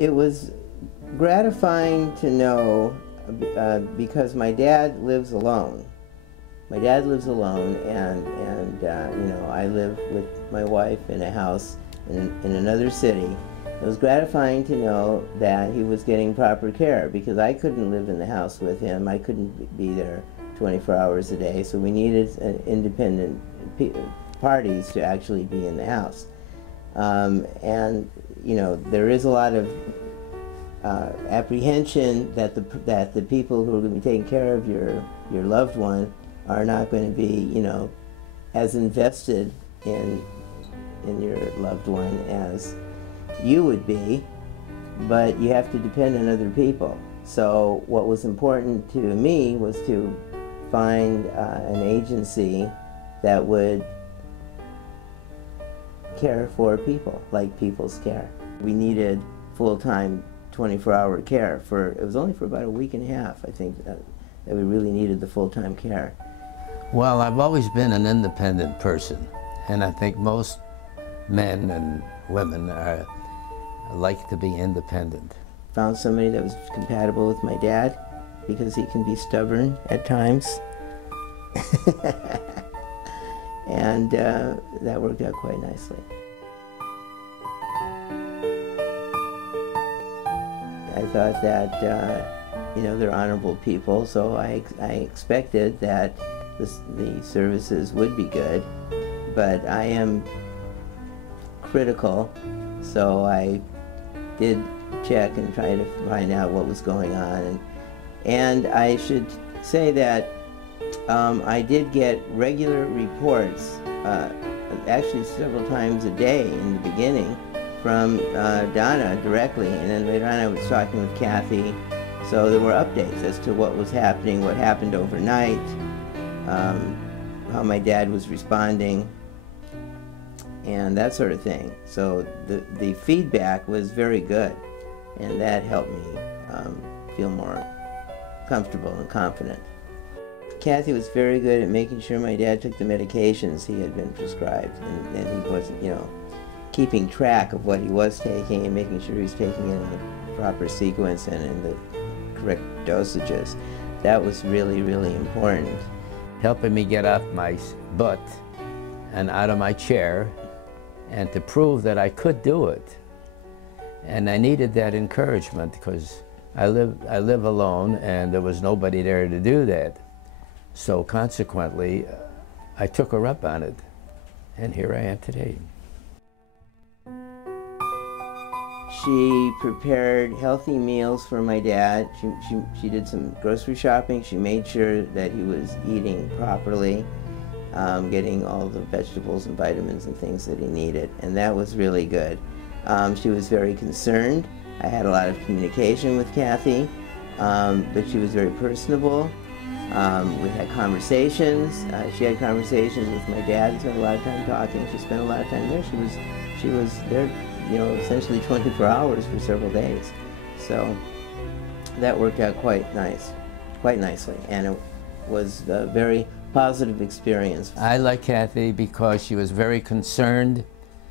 It was gratifying to know because my dad lives alone. My dad lives alone, and you know, I live with my wife in a house in another city. It was gratifying to know that he was getting proper care, because I couldn't live in the house with him. I couldn't be there 24 hours a day, so we needed independent parties to actually be in the house. And you know, there is a lot of apprehension that the people who are going to be taking care of your loved one are not going to be, you know, as invested in your loved one as you would be, but you have to depend on other people. So what was important to me was to find an agency that would care for people, like Peoplescare. We needed full-time 24-hour care it was only for about a week and a half, I think, that we really needed the full-time care. Well, I've always been an independent person, and I think most men and women like to be independent. Found somebody that was compatible with my dad, because he can be stubborn at times. And that worked out quite nicely. I thought that, you know, they're honorable people, so I expected that the services would be good, but I am critical, so I did check and try to find out what was going on. And I should say that I did get regular reports, actually several times a day in the beginning, from Donna directly, and then later on I was talking with Kathy, so there were updates as to what was happening, what happened overnight, how my dad was responding, and that sort of thing. So the feedback was very good, and that helped me feel more comfortable and confident. Kathy was very good at making sure my dad took the medications he had been prescribed, and he wasn't, you know, keeping track of what he was taking and making sure he was taking it in the proper sequence and in the correct dosages. That was really, really important. Helping me get off my butt and out of my chair, and to prove that I could do it. And I needed that encouragement, because I live alone and there was nobody there to do that. So consequently, I took her up on it, and here I am today. She prepared healthy meals for my dad. She did some grocery shopping. She made sure that he was eating properly, getting all the vegetables and vitamins and things that he needed, and that was really good. She was very concerned. I had a lot of communication with Kathy, but she was very personable. We had conversations. She had conversations with my dad. We spent a lot of time talking. She spent a lot of time there. She was there, you know, essentially 24 hours for several days. So that worked out quite nicely, and it was a very positive experience. I like Kathy because she was very concerned,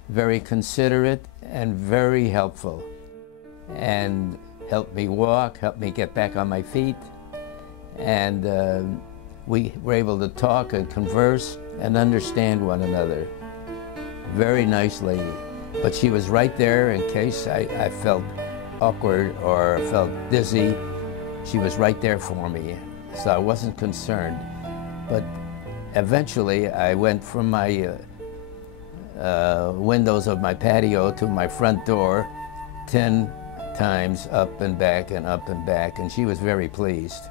very considerate, and very helpful, and helped me walk, helped me get back on my feet, and we were able to talk and converse and understand one another. Very nice lady. But she was right there in case I felt awkward or felt dizzy. She was right there for me, so I wasn't concerned. But eventually I went from my windows of my patio to my front door 10 times up and back and up and back, and she was very pleased.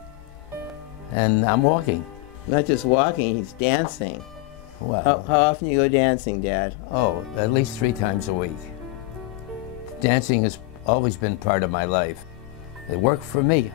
And I'm walking. Not just walking, he's dancing. Wow. How often do you go dancing, Dad? Oh, at least 3 times a week. Dancing has always been part of my life. It worked for me.